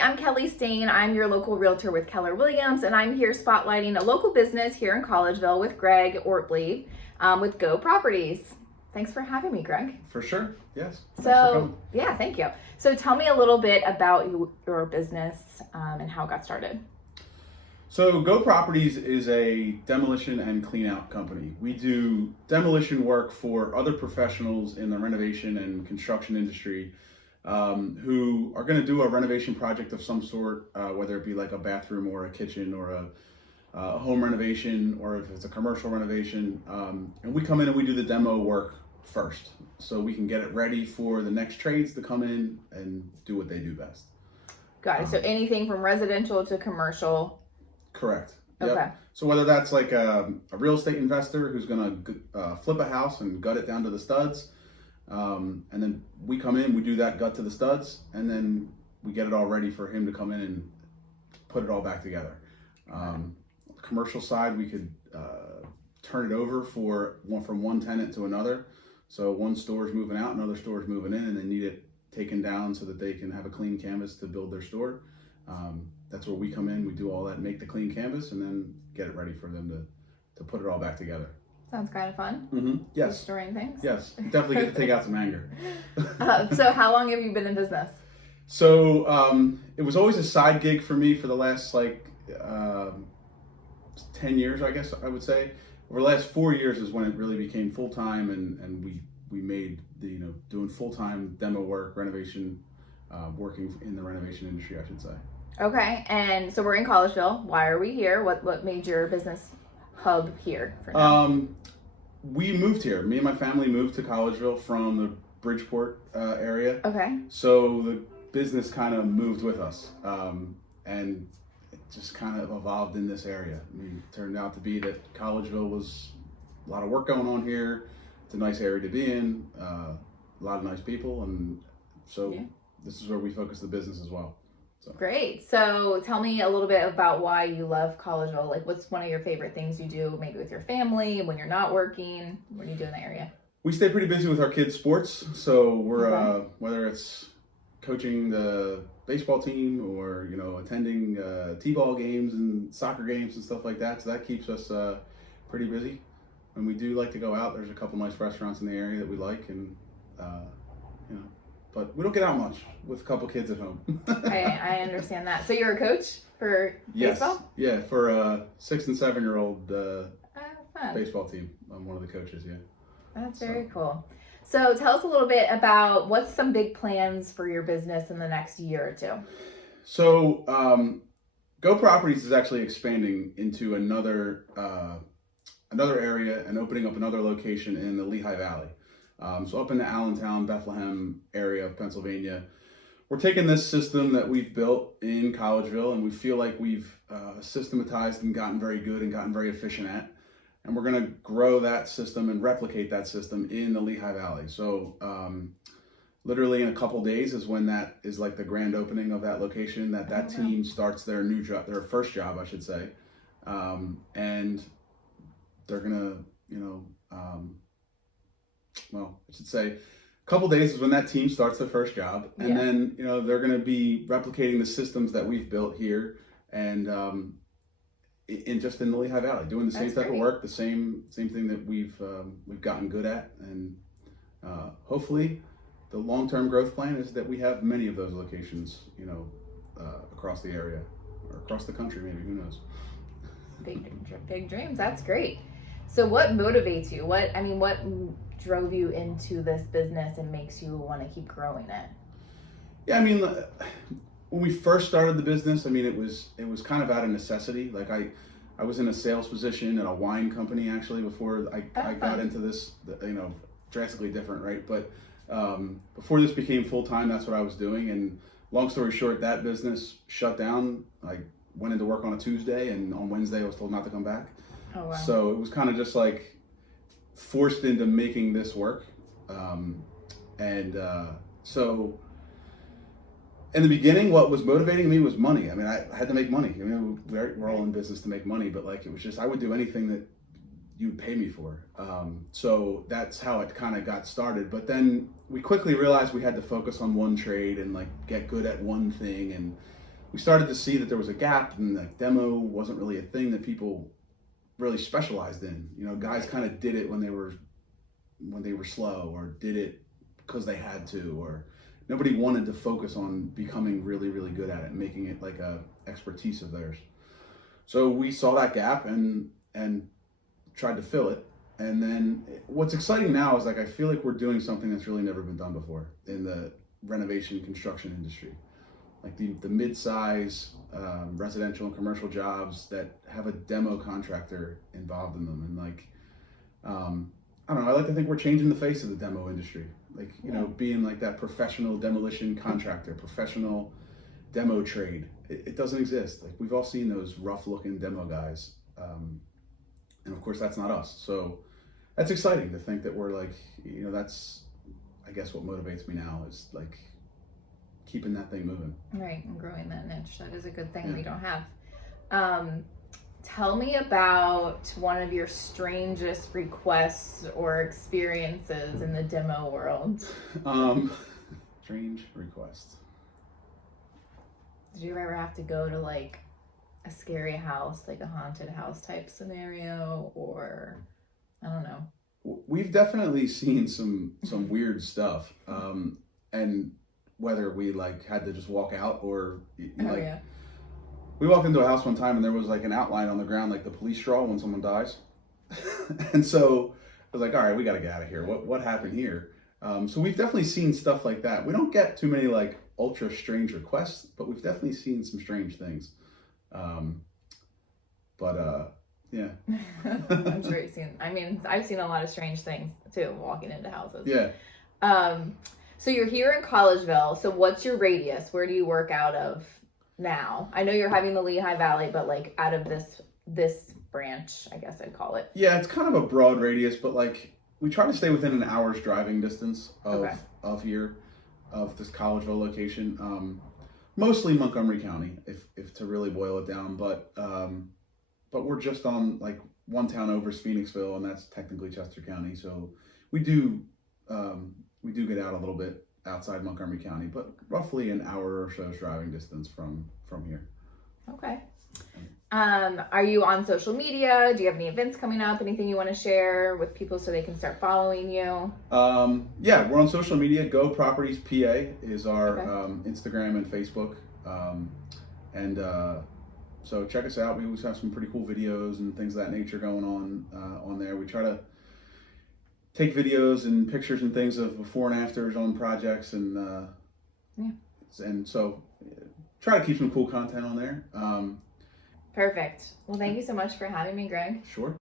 I'm Kelly Steyn. I'm your local realtor with Keller Williams, and I'm here spotlighting a local business here in Collegeville with Greg Ortlieb with Go Properties. Thanks for having me, Greg. For sure, yes. So, yeah, thank you. So tell me a little bit about your business and how it got started. So Go Properties is a demolition and clean out company. We do demolition work for other professionals in the renovation and construction industry who are going to do a renovation project of some sort, whether it be like a bathroom or a kitchen or a home renovation, or if it's a commercial renovation. And we come in and we do the demo work first, so we can get it ready for the next trades to come in and do what they do best. Got it. So anything from residential to commercial. Correct. Okay. Yep. So whether that's like a real estate investor who's going to flip a house and gut it down to the studs, and then we come in, we do that gut to the studs, and then we get it all ready for him to come in and put it all back together. Commercial side, we could turn it over from one tenant to another. So one store's moving out, another store's moving in, and they need it taken down so that they can have a clean canvas to build their store. That's where we come in, we do all that, make the clean canvas, and then get it ready for them to put it all back together. Sounds kind of fun. Mm-hmm. Yes. Restoring things. Yes, definitely get to take out some anger. So how long have you been in business? So it was always a side gig for me for the last 10 years, I guess I would say. Over the last 4 years is when it really became full-time, and we made doing full-time demo work, renovation, working in the renovation industry, I should say. Okay, and so we're in Collegeville. Why are we here? What made your business hub here for now? We moved here. Me and my family moved to Collegeville from the Bridgeport area. Okay. So the business kind of moved with us, and it just kind of evolved in this area. I mean, it turned out to be that Collegeville was a lot of work going on here. It's a nice area to be in, a lot of nice people, and so this is where we focus the business as well. So. Great. So tell me a little bit about why you love Collegeville. Like, what's one of your favorite things you do, maybe with your family, when you're not working? What do you do in the area? We stay pretty busy with our kids' sports. So we're, whether it's coaching the baseball team or, attending t-ball games and soccer games and stuff like that. So that keeps us pretty busy. And we do like to go out. There's a couple nice restaurants in the area that we like, and, but we don't get out much with a couple kids at home. I understand that. So you're a coach for baseball? Yeah, for a 6 and 7 year old baseball team. I'm one of the coaches, yeah. That's very cool. So tell us a little bit about what's some big plans for your business in the next year or two. So Go Properties is actually expanding into another area and opening up another location in the Lehigh Valley. So up in the Allentown, Bethlehem area of Pennsylvania, we're taking this system that we've built in Collegeville, and we feel like we've systematized and gotten very good and gotten very efficient at, and we're going to grow that system and replicate that system in the Lehigh Valley. So literally in a couple days is when that is like the grand opening of that location, that team starts their new job, their first job, I should say, and they're going to, I should say, a couple days is when that team starts their first job, and then they're going to be replicating the systems that we've built here, and in the Lehigh Valley, doing the same type of work, the same thing that we've gotten good at, and hopefully, the long-term growth plan is that we have many of those locations, across the area or across the country, maybe, who knows? Big dreams. That's great. So what motivates you? What drove you into this business and makes you want to keep growing it? Yeah, I mean, when we first started the business, it was kind of out of necessity. Like I was in a sales position at a wine company actually before I got into this, drastically different, right? But before this became full-time, that's what I was doing. And long story short, that business shut down. I went into work on a Tuesday, and on Wednesday I was told not to come back. Oh, wow. So it was kind of just like forced into making this work. So in the beginning, what was motivating me was money. I had to make money. We're all in business to make money, but it was just, I would do anything that you'd pay me for. So that's how it kind of got started. But then we quickly realized we had to focus on one trade and get good at one thing. And we started to see that there was a gap, and like demo wasn't really a thing that people really specialized in. You know, guys kind of did it when they were slow, or did it because they had to, or nobody wanted to focus on becoming really, really good at it and making it like a expertise of theirs. So we saw that gap and tried to fill it. And then what's exciting now is like I feel like we're doing something that's really never been done before in the renovation construction industry. Like the mid-size residential and commercial jobs that have a demo contractor involved in them. And like, I don't know, I like to think we're changing the face of the demo industry. Like, you know, being like that professional demolition contractor, professional demo trade. It doesn't exist. Like, we've all seen those rough looking demo guys. And of course that's not us. So that's exciting to think that we're like, you know, that's, I guess what motivates me now is like keeping that thing moving. Right, and growing that niche. That is a good thing we don't have. Tell me about one of your strangest requests or experiences in the demo world. Strange request. Did you ever have to go to like a scary house, like a haunted house type scenario, or I don't know? We've definitely seen some weird stuff, and whether we like had to just walk out or we walked into a house one time and there was like an outline on the ground, like the police straw when someone dies. And so I was like, all right, we got to get out of here. What happened here? So we've definitely seen stuff like that. We don't get too many like ultra strange requests, but we've definitely seen some strange things. Yeah. I'm sure you've seen, I mean, I've seen a lot of strange things too, walking into houses. Yeah. So you're here in Collegeville. So what's your radius? Where do you work out of now? I know you're having the Lehigh Valley, but like out of this branch, I guess I'd call it. Yeah, it's kind of a broad radius, but like we try to stay within an hour's driving distance of here, of this Collegeville location. Mostly Montgomery County, if to really boil it down, but we're just on like one town over is Phoenixville, and that's technically Chester County. So we do get out a little bit outside Montgomery County, but roughly an hour or so's driving distance from here. Okay. Are you on social media? Do you have any events coming up? Anything you want to share with people so they can start following you? Yeah, we're on social media. Go Properties PA is our Instagram and Facebook. So check us out. We always have some pretty cool videos and things of that nature going on there. We try to take videos and pictures and things of before and afters on projects, and so try to keep some cool content on there. Perfect. Well, thank you so much for having me, Greg. Sure.